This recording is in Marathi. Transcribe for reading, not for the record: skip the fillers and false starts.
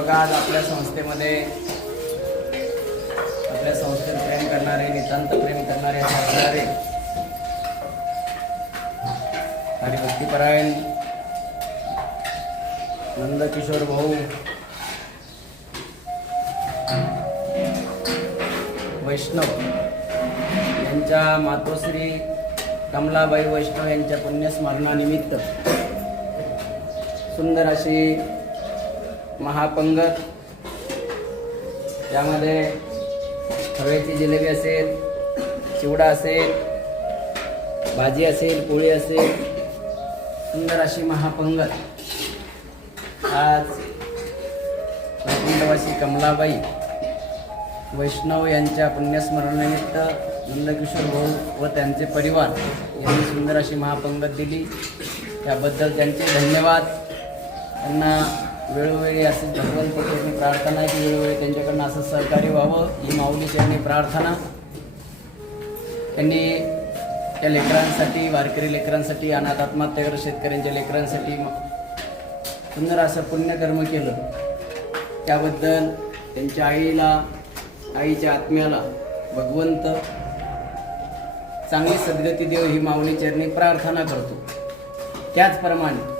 बघा, आज आपल्या संस्थेमध्ये आपल्या संस्थेत प्रेम करणारे, नितांत प्रेम करणारे असणारे हरिभक्तीपरायण नंदकिशोर भाऊ वैष्णव यांच्या मातोश्री कमलाबाई वैष्णव यांच्या पुण्यस्मरणानिमित्त सुंदर अशी महापंगत, यामध्ये खव्याची जिलेबी असेल, चिवडा असेल, भाजी असेल, पोळी असेल, सुंदर अशी महापंगत आज वैकुंठवासी कमलाबाई वैष्णव यांच्या पुण्यस्मरणानिमित्त नंदकिशोर भाऊ व त्यांचे परिवार यांनी सुंदर अशी महापंगत दिली. त्याबद्दल त्यांचे धन्यवाद. त्यांना वेळोवेळी असेच भगवंताची प्रार्थना आहे की वेळोवेळी त्यांच्याकडनं असं सहकार्य व्हावं, ही माऊलीची यांनी प्रार्थना. त्यांनी त्या लेकरांसाठी, वारकरी लेकरांसाठी, अनाथ आत्महत्याग्रस्त शेतकऱ्यांच्या लेकरांसाठी सुंदर असं पुण्यकर्म केलं. त्याबद्दल त्यांच्या आईच्या आत्म्याला भगवंत चांगली सद्गती देव ही माऊली चरणी प्रार्थना करतो. त्याचप्रमाणे